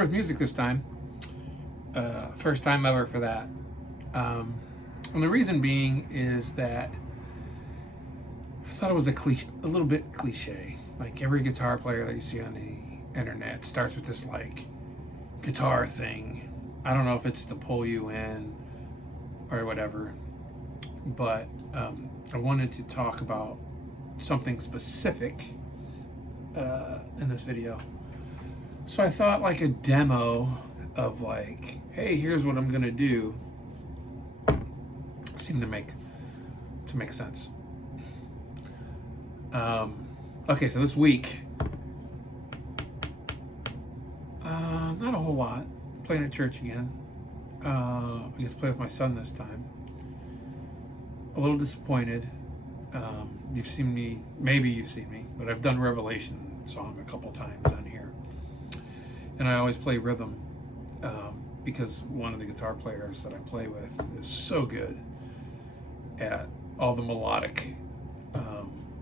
started with music this time. First time ever for that. And the reason being is that I thought it was a little bit cliche. Like every guitar player that you see on the internet starts with this like guitar thing. I don't know if it's to pull you in or whatever, but I wanted to talk about something specific in this video. So I thought like a demo of like, hey, here's what I'm gonna do, seemed to make sense. Okay, so this week, not a whole lot. Playing at church again. I get to play with my son this time. A little disappointed. Maybe you've seen me, but I've done Revelation song a couple times on here. And I always play rhythm because one of the guitar players that I play with is so good at all the melodic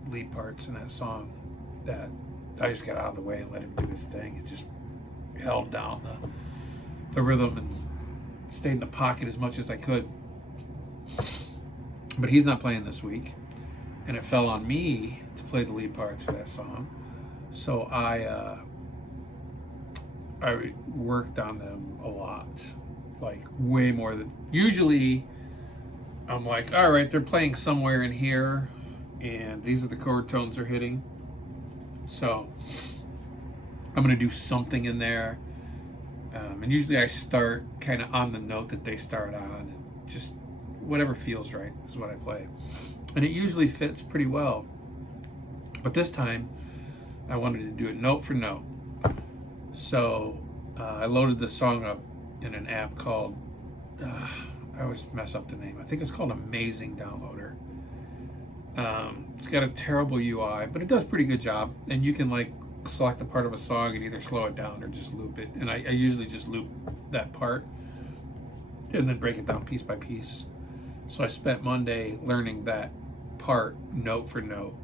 lead parts in that song that I just got out of the way and let him do his thing and just held down the rhythm and stayed in the pocket as much as I could. But he's not playing this week, and it fell on me to play the lead parts for that song. So I worked on them a lot, like way more than usually. I'm like, all right, they're playing somewhere in here, and these are the chord tones they're hitting. So I'm gonna do something in there, and usually I start kind of on the note that they start on, and just whatever feels right is what I play, and it usually fits pretty well. But this time, I wanted to do it note for note. So I loaded the song up in an app called, I always mess up the name. I think it's called Amazing Downloader. It's got a terrible UI, but it does a pretty good job. And you can like select a part of a song and either slow it down or just loop it. And I usually just loop that part and then break it down piece by piece. So I spent Monday learning that part note for note,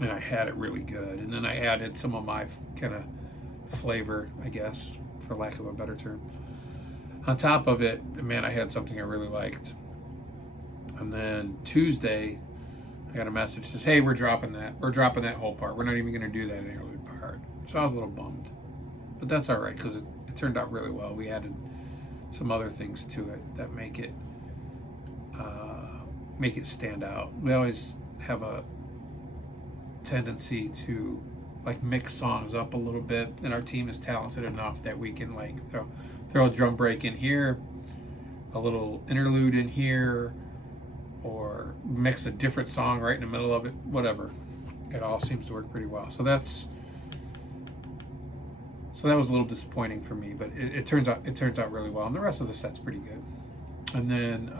and I had it really good. And then I added some of my kind of flavor, I guess, for lack of a better term. On top of it, man, I had something I really liked. And then Tuesday, I got a message that says, hey, we're dropping that. We're dropping that whole part. We're not even going to do that interlude part. So I was a little bummed. But that's all right, because it turned out really well. We added some other things to it that make it stand out. We always have a tendency to like mix songs up a little bit, and our team is talented enough that we can like throw a drum break in here, a little interlude in here, or mix a different song right in the middle of it, whatever. It all seems to work pretty well. So that was a little disappointing for me, but it turns out really well, and the rest of the set's pretty good. And then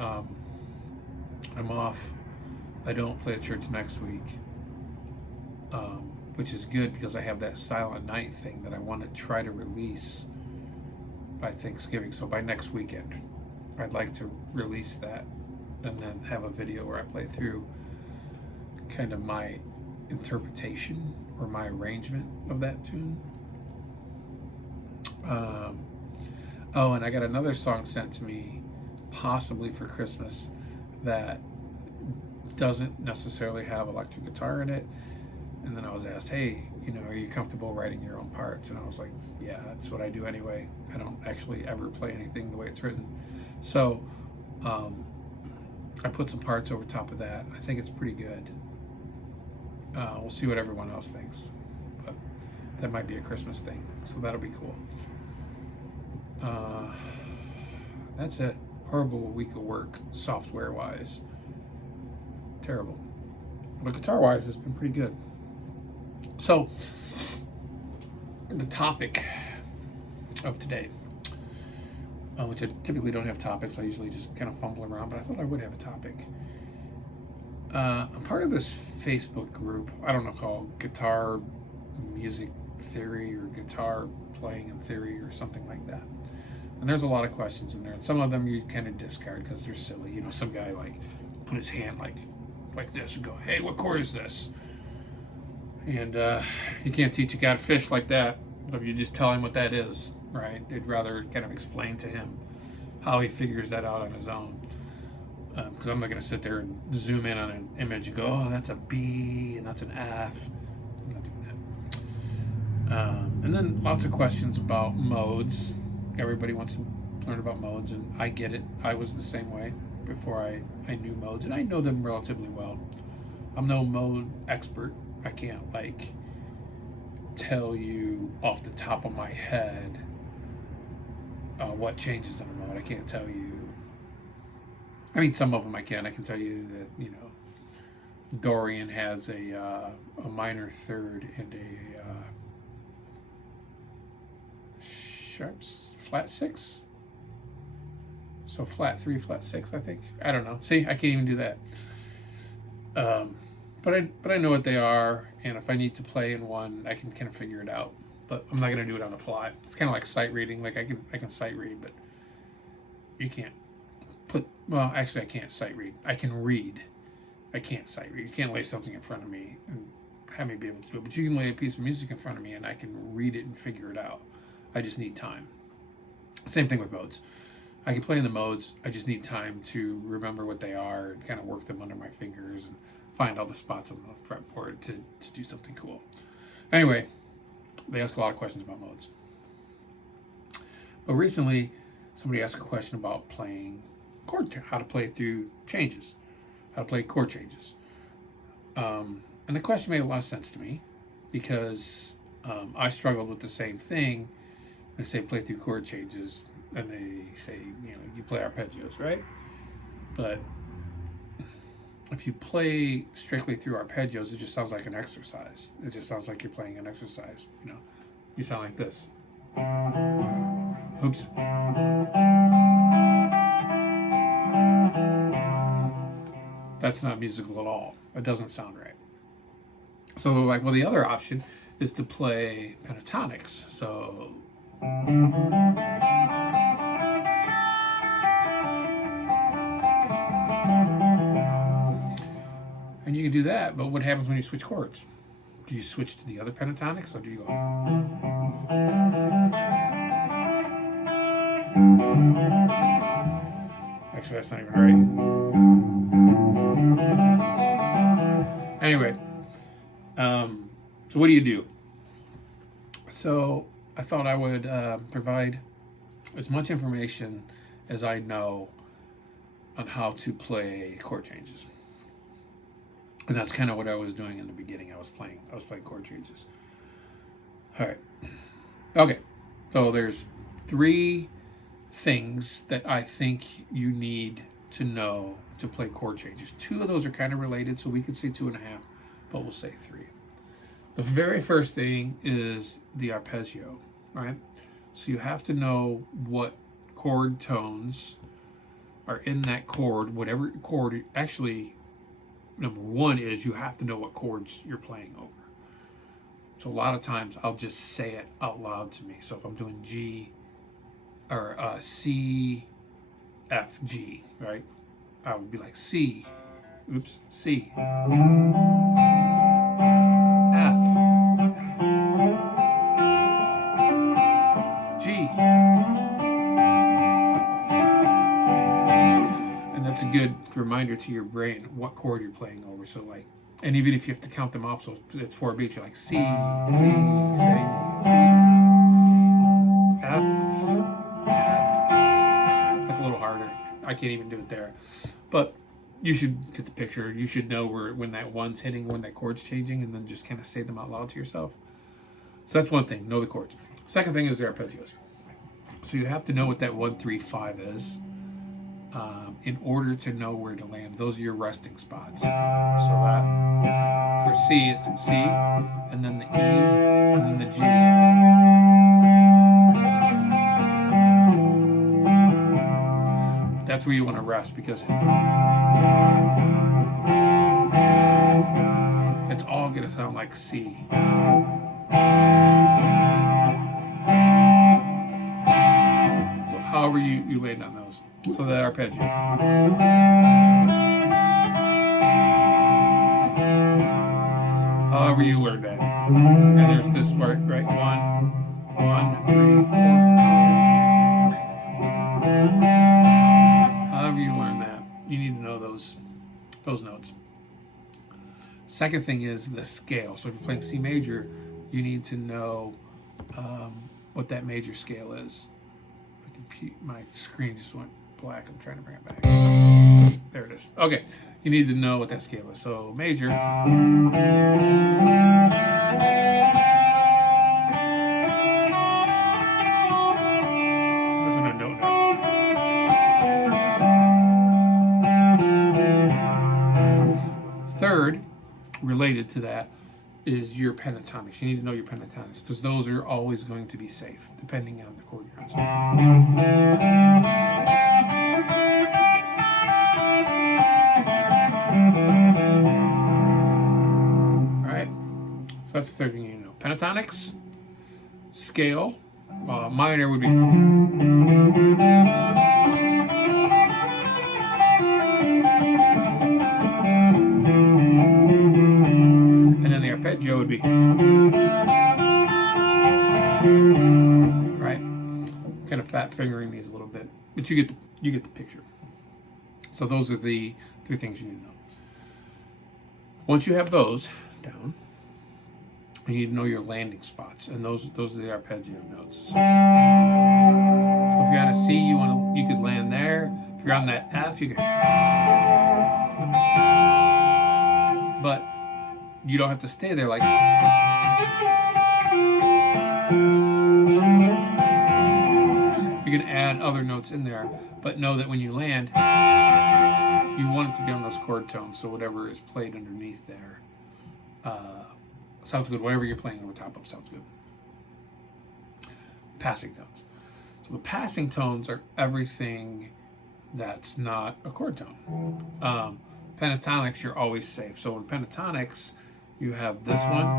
I'm off. I don't play at church next week, which is good because I have that Silent Night thing that I want to try to release by Thanksgiving. So by next weekend, I'd like to release that and then have a video where I play through kind of my interpretation or my arrangement of that tune. Oh, and I got another song sent to me, possibly for Christmas, that doesn't necessarily have electric guitar in it. And then I was asked, hey, are you comfortable writing your own parts? And I was like, yeah, that's what I do anyway. I don't actually ever play anything the way it's written. So I put some parts over top of that. I think it's pretty good. We'll see what everyone else thinks. But that might be a Christmas thing. So that'll be cool. That's it. Horrible week of work, software-wise. Terrible. But guitar-wise, it's been pretty good. So, the topic of today, which I typically don't have topics. I usually just kind of fumble around, but I thought I would have a topic. I'm part of this Facebook group, I don't know, called Guitar Music Theory or Guitar Playing in Theory or something like that. And there's a lot of questions in there. And some of them you kind of discard because they're silly. Some guy like put his hand like this and go, hey, what chord is this? And you can't teach a guy to fish like that. If you just tell him what that is, right? I'd rather kind of explain to him how he figures that out on his own. Because I'm not going to sit there and zoom in on an image and go, oh, that's a B and that's an F. I'm not doing that. And then lots of questions about modes. Everybody wants to learn about modes, and I get it. I was the same way before I knew modes, and I know them relatively well. I'm no mode expert. I can't like tell you off the top of my head what changes in a mode. I can't tell you. I mean, some of them I can. I can tell you that Dorian has a minor third and a sharp flat six. So flat 3, flat 6, I think. I don't know. See, I can't even do that. But I know what they are, and if I need to play in one, I can kind of figure it out. But I'm not gonna do it on the fly. It's kind of like sight reading. Like I can sight read, but you can't put. Well, actually, I can't sight read. I can read. I can't sight read. You can't lay something in front of me and have me be able to do it. But you can lay a piece of music in front of me, and I can read it and figure it out. I just need time. Same thing with modes. I can play in the modes. I just need time to remember what they are and kind of work them under my fingers and find all the spots on the fretboard to do something cool. Anyway, they ask a lot of questions about modes. But recently, somebody asked a question about playing how to play through changes, how to play chord changes. And the question made a lot of sense to me because I struggled with the same thing. They say play through chord changes, and they say, you play arpeggios, right? But if you play strictly through arpeggios, it just sounds like an exercise. It just sounds like you're playing an exercise. You sound like this. Oops. That's not musical at all. It doesn't sound right. So they're like, well, the other option is to play pentatonics. So and you can do that, but what happens when you switch chords? Do you switch to the other pentatonics, or do you go? Actually, that's not even right. Anyway, so what do you do? So I thought I would provide as much information as I know on how to play chord changes. And that's kind of what I was doing in the beginning. I was playing chord changes. All right. Okay. So there's 3 things that I think you need to know to play chord changes. 2 of those are kind of related, so we could say 2.5, but we'll say 3. The very first thing is the arpeggio, right? So you have to know what chord tones are in that chord, whatever chord. Actually, number 1 is you have to know what chords you're playing over. So a lot of times I'll just say it out loud to me. So if I'm doing G or C, F, G, right? I would be like C, C, F, G. And that's a good reminder to your brain what chord you're playing over. So like, and even if you have to count them off, so it's 4 beats, you're like C, C, C, C, F, F. That's a little harder. I can't even do it there. But you should get the picture. You should know when that one's hitting, when that chord's changing, and then just kind of say them out loud to yourself. So that's one thing, know the chords. Second thing is the arpeggios. So you have to know what that 1, 3, 5 is in order to know where to land. Those are your resting spots. So that for C, it's C, and then the E, and then the G. That's where you want to rest because it's all going to sound like C. However you land on those. So that arpeggio. However you learn that. And there's this right? 1, 1, 3, 4. However you learn that, you need to know those notes. Second thing is the scale. So if you're playing C major, you need to know what that major scale is. My screen just went black. I'm trying to bring it back. There it is. Okay, you need to know what that scale is. So major. Listen to a note now. Third, related to that, is your pentatonics. You need to know your pentatonics because those are always going to be safe depending on the chord you're on. All right, so that's the third thing you need to know. Pentatonics, scale, minor would be. Arpeggio would be right, kind of fat fingering these a little bit, but you get the picture. So those are the three things you need to know. Once you have those down, you need to know your landing spots, and those are the arpeggio notes. So if you're on a C, you could land there. If you're on that F, you could. But you don't have to stay there like. You can add other notes in there, but know that when you land, you want it to be on those chord tones, so whatever is played underneath there sounds good. Whatever you're playing over top of sounds good. Passing tones. So the passing tones are everything that's not a chord tone. Pentatonics, you're always safe. So in pentatonics, you have this one,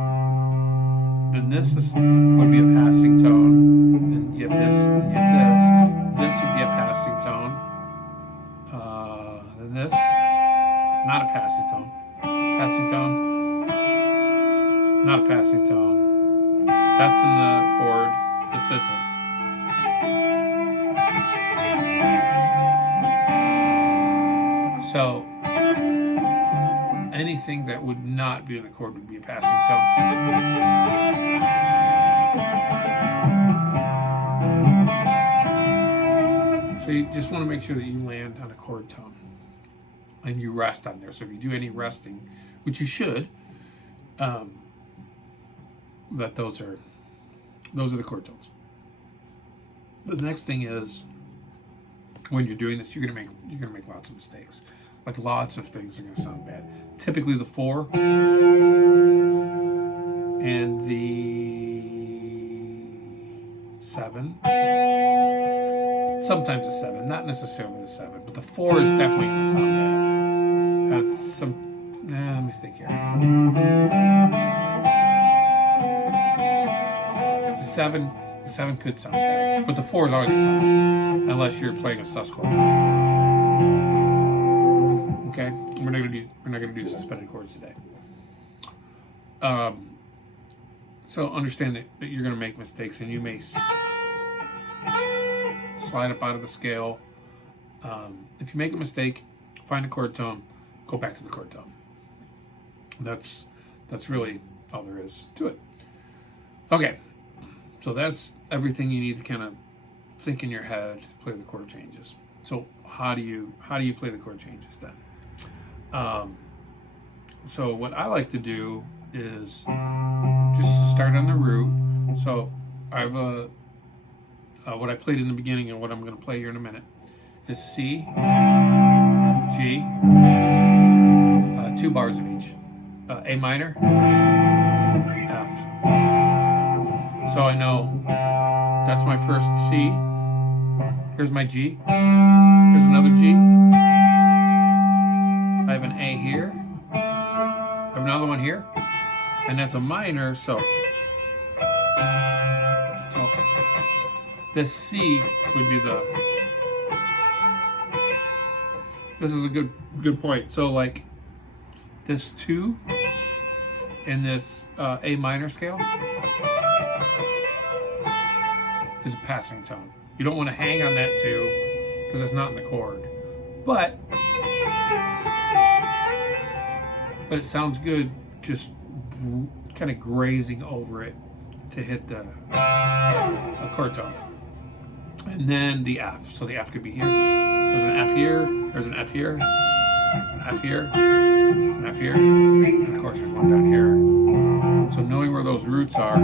then this would be a passing tone, and you have this, and you have this. This would be a passing tone. Then this, not a passing tone. Passing tone, not a passing tone. That's in the chord. This isn't. So anything that would not be in the chord would be a passing tone. So you just want to make sure that you land on a chord tone and you rest on there. So if you do any resting, which you should, that those are the chord tones. The next thing is, when you're doing this, you're gonna make lots of mistakes. Like lots of things are gonna sound bad. Typically the 4 and the 7. Sometimes the 7, not necessarily the 7, but the 4 is definitely gonna sound bad. That's let me think here. The 7 could sound bad, but the 4 is always gonna sound bad, unless you're playing a sus chord. Okay, we're not gonna do suspended chords today. So understand that you're gonna make mistakes, and you may slide up out of the scale. If you make a mistake, find a chord tone, go back to the chord tone. That's really all there is to it. Okay, so that's everything you need to kind of sink in your head to play the chord changes. So how do you play the chord changes then? So what I like to do is just start on the root. So I have what I played in the beginning and what I'm going to play here in a minute is C, G, 2 bars of each, A minor, F. So I know that's my first C. Here's my G. Here's another G. I have an A here. I have another one here. And that's a minor, so this C would be this is a good point. So like this 2 in this A minor scale is a passing tone. You don't want to hang on that 2. because it's not in the chord. But it sounds good just kind of grazing over it to hit a chord tone. And then the F. So the F could be here. There's an F here. There's an F here. An F here. There's an F here. And of course there's one down here. So knowing where those roots are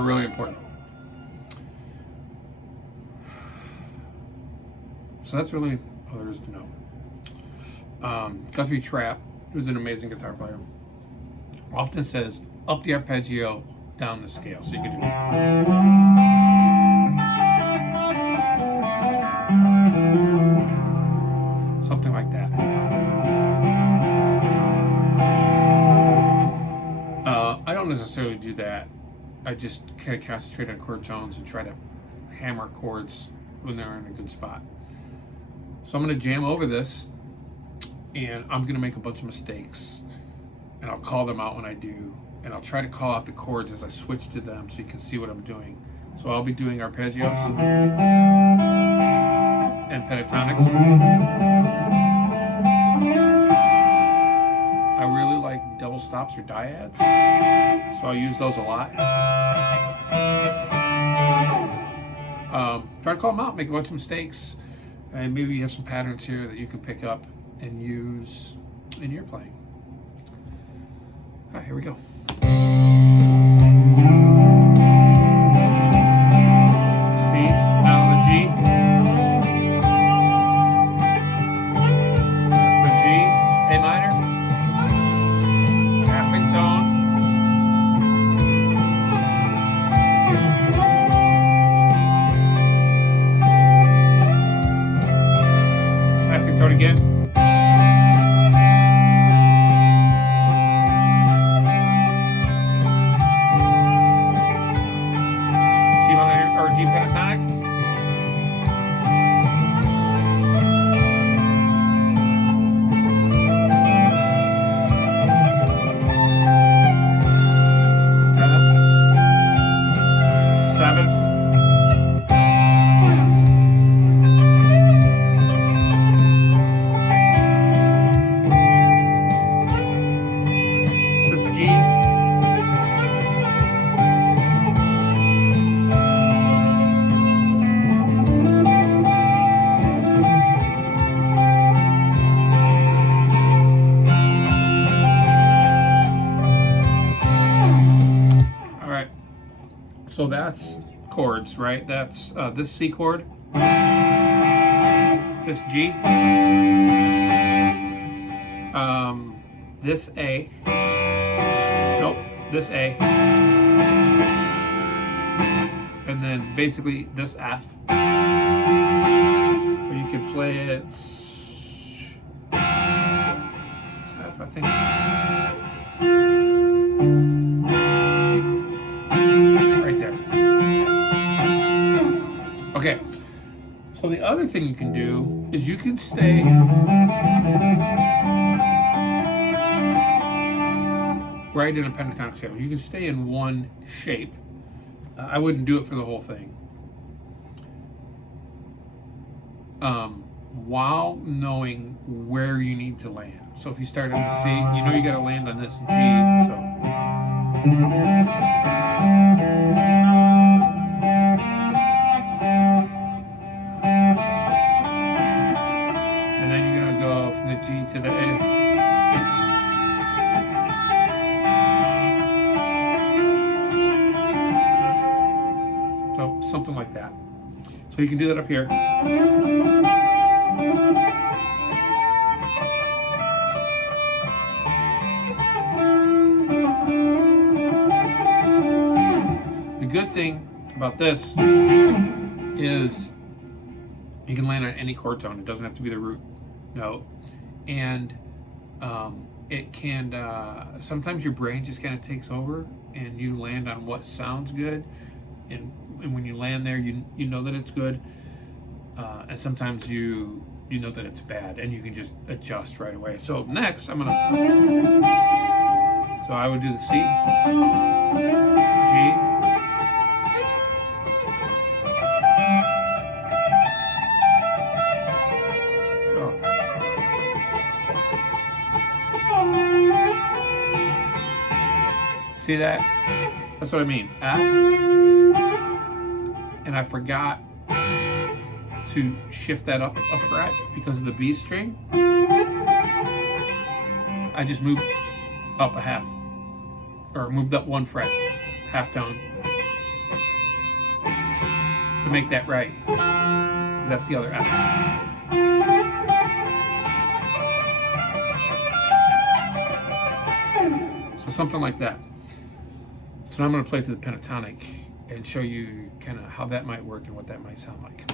really important. So that's really all there is to know. Guthrie Trapp, who's an amazing guitar player, often says up the arpeggio, down the scale. So you could do something like that. I don't necessarily do that. I just kind of concentrate on chord tones and try to hammer chords when they're in a good spot. So I'm going to jam over this, and I'm going to make a bunch of mistakes, and I'll call them out when I do, and I'll try to call out the chords as I switch to them so you can see what I'm doing. So I'll be doing arpeggios and pentatonics. I really like double stops or dyads, so I'll use those a lot. Try to call them out, make a bunch of mistakes, and maybe you have some patterns here that you can pick up and use in your playing. All right, here we go. C, down to the G. That's the G, A minor. Passing tone. Passing tone again. G pentatonic. Seventh. This is G. So that's chords, right? That's this C chord, this G, this A, nope, this A, and then basically this F. Or you could play it, it's F, I think. Okay, so the other thing you can do is you can stay right in a pentatonic scale. You can stay in one shape. I wouldn't do it for the whole thing. While knowing where you need to land. So if you start on the C, you know you got to land on this G. So. G to the A. So something like that. So you can do that up here. The good thing about this is you can land on any chord tone. It doesn't have to be the root note. And it can, sometimes your brain just kind of takes over and you land on what sounds good. And when you land there, you know that it's good. And sometimes you know that it's bad and you can just adjust right away. So next, so I would do the C, See that? That's what I mean. F. And I forgot to shift that up a fret because of the B string. I just moved up a half, or moved up one fret, half tone, to make that right, because that's the other F. So something like that. So now I'm going to play through the pentatonic and show you kind of how that might work and what that might sound like.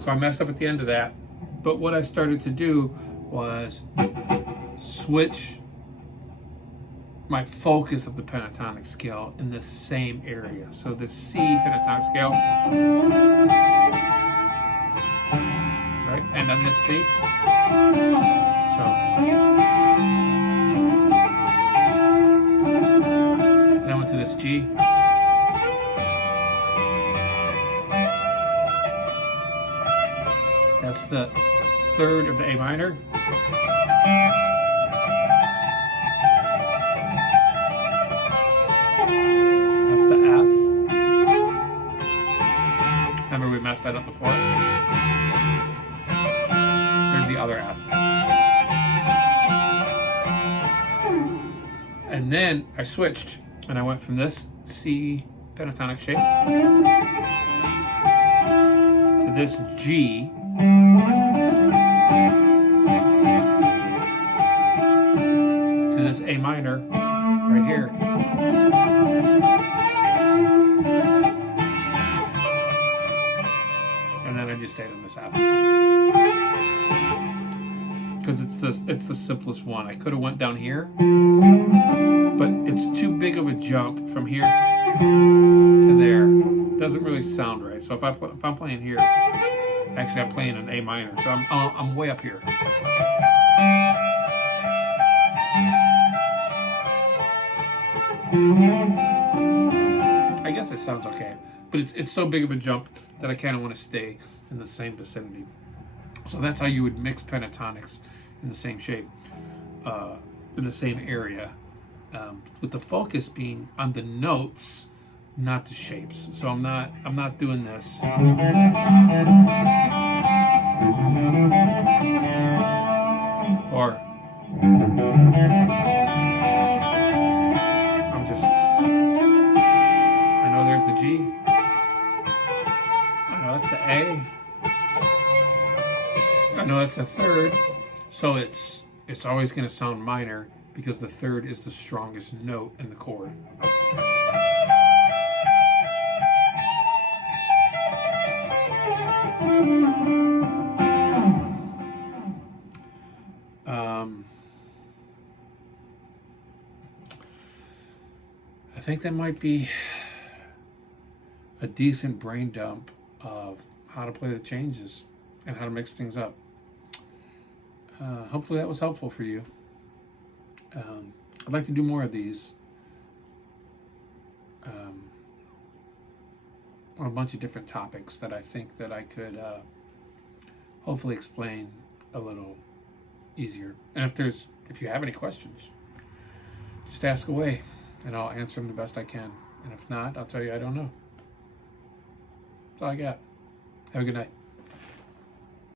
So I messed up at the end of that, but what I started to do was switch my focus of the pentatonic scale in the same area. So the C pentatonic scale, right, and then this C. So, and I went to this G. That's the third of the A minor. That's the F. Remember we messed that up before? There's the other F. And then I switched and I went from this C pentatonic shape to this G. To this A minor right here. And then I just stayed in this F. Because it's the simplest one. I could have went down here, but it's too big of a jump from here to there. Doesn't really sound right. So if I'm playing here, actually I'm playing an A minor, so I'm way up here. I guess it sounds okay, but it's so big of a jump that I kind of want to stay in the same vicinity. So that's how you would mix pentatonics in the same shape, in the same area, with the focus being on the notes, not the shapes. So I'm not doing this. Or I'm just, I know there's the G. I know that's the A. I know that's the third. So it's always going to sound minor because the third is the strongest note in the chord. I think that might be a decent brain dump of how to play the changes and how to mix things up. Hopefully that was helpful for you. I'd like to do more of these on a bunch of different topics that I think that I could hopefully explain a little easier. And if you have any questions, just ask away and I'll answer them the best I can. And if not, I'll tell you I don't know. That's all I got. Have a good night.